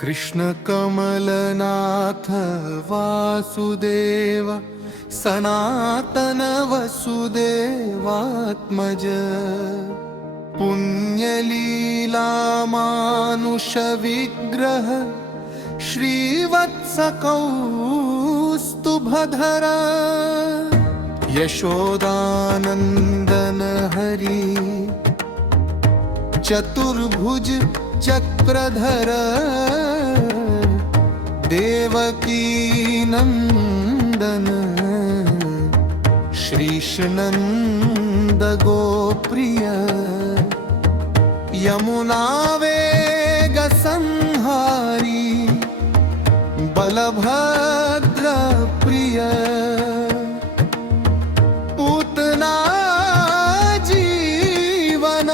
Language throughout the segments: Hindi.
कृष्ण कमलनाथ वासुदेव सनातन वसुदेवात्मज पुण्यलीला मानुष विग्रह श्रीवत्स कौस्तुभधर यशोदानंदन हरि चतुर्भुज चक्रधर देवकी नंदन श्रीशनंद गोप्रिय यमुना वेग संहारी बलभद्र प्रिय पूतना जीवनहार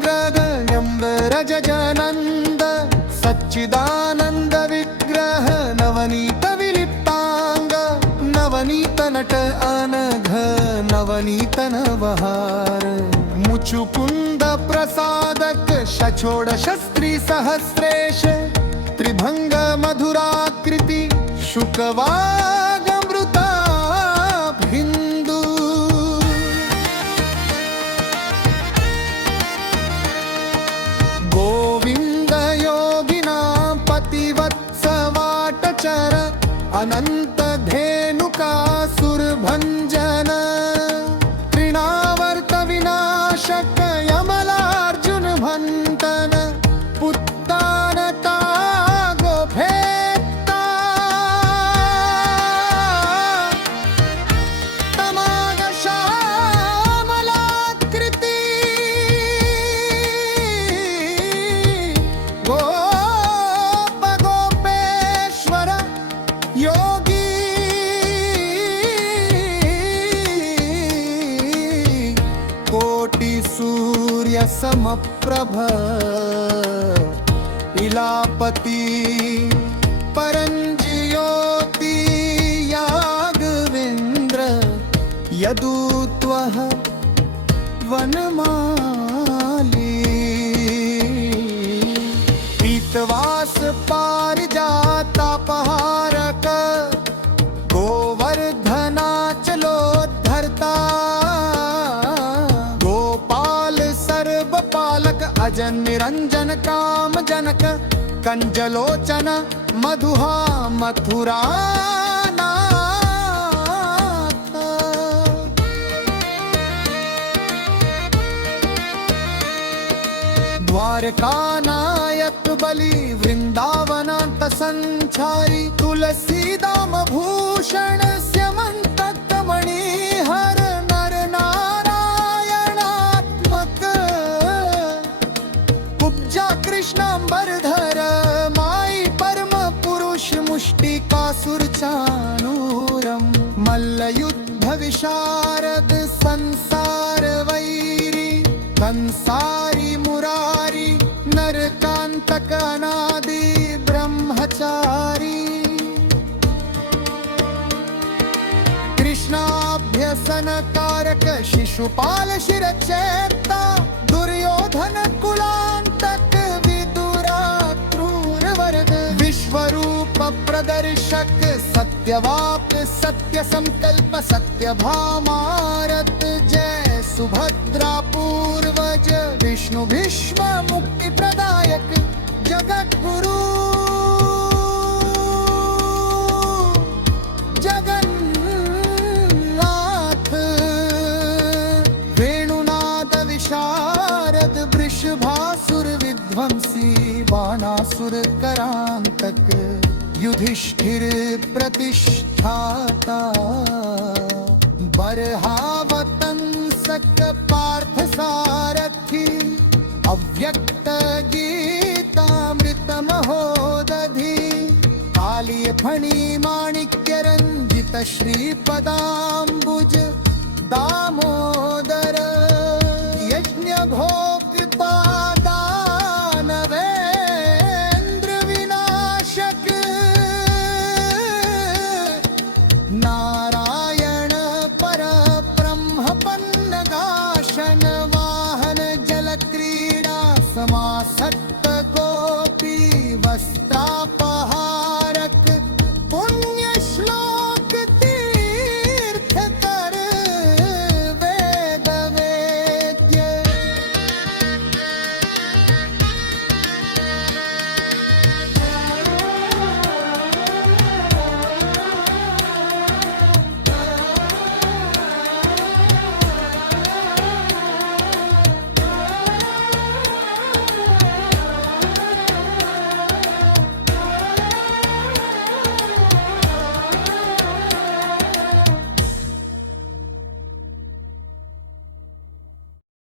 शुभिकासुरमंगलम्बर जजनंद सच्चिदानंद विग्रह नवनीत विलिप्तांग नवनीत नट अनघ नवनीत नवहार मुचुकुंद प्रसादक षोडश स्त्री सहस्रेश त्रिभंग मधुराकृति शुकवागमृता हिंदू गोविंद योगिना पतिवत्सवाटचर अनंत धेनुकासुरभंजन त्रिनावर्त विनाशक यमलार्जुन भंतन पुत्तानता गोभेत्ता तमाग श्यामलाकृति गोप गोपेश्वर योगी कोटि सूर्य समप्रभ इलापति परंज्योति यागवेन्द्र यदुत्वः वनमाली पीतवास पारिजातापहारक गोवर्धनाचलोद्धर्ता गोपाल सर्वपालक अजन निरंजन काम जनक कंजलोचन मधुहा मथुरा द्वारका नायक बलि वृंदावनांत संचारी तुलसी दाम भूषण स्यमंत मणिहर नर नारायणात्मक कुब्जा कृष्णांबरधर माई परम पुरुष मुष्टिकासुर चाणूरम मल्लयुद्ध विशारद संसार वैरी कंसारी मुरारी नरकांतक अनादि ब्रह्मचारी कृष्णाभ्यसन कारक शिशुपाल शिरचेता दुर्योधन कुलांतक विदुरा क्रूर वर्ग विश्वरूप प्रदर्शक सत्यवाक सत्य संकल्प सत्य भामारत जय सुभद्रा पूर्वज विष्णु भीष्म मुक्ति प्रदायक जगत गुरु जगन्नाथ वेणुनाद विशारद वृषभासुर विध्वंसी बाणासुर करांतक युधिष्ठिर प्रतिष्ठाता बर्हावतंसक पार्थ सारथी अव्यक्त गीतामृत महोदधि कालिय फणी माणिक्य रंजित श्रीपदाम्बुज दामो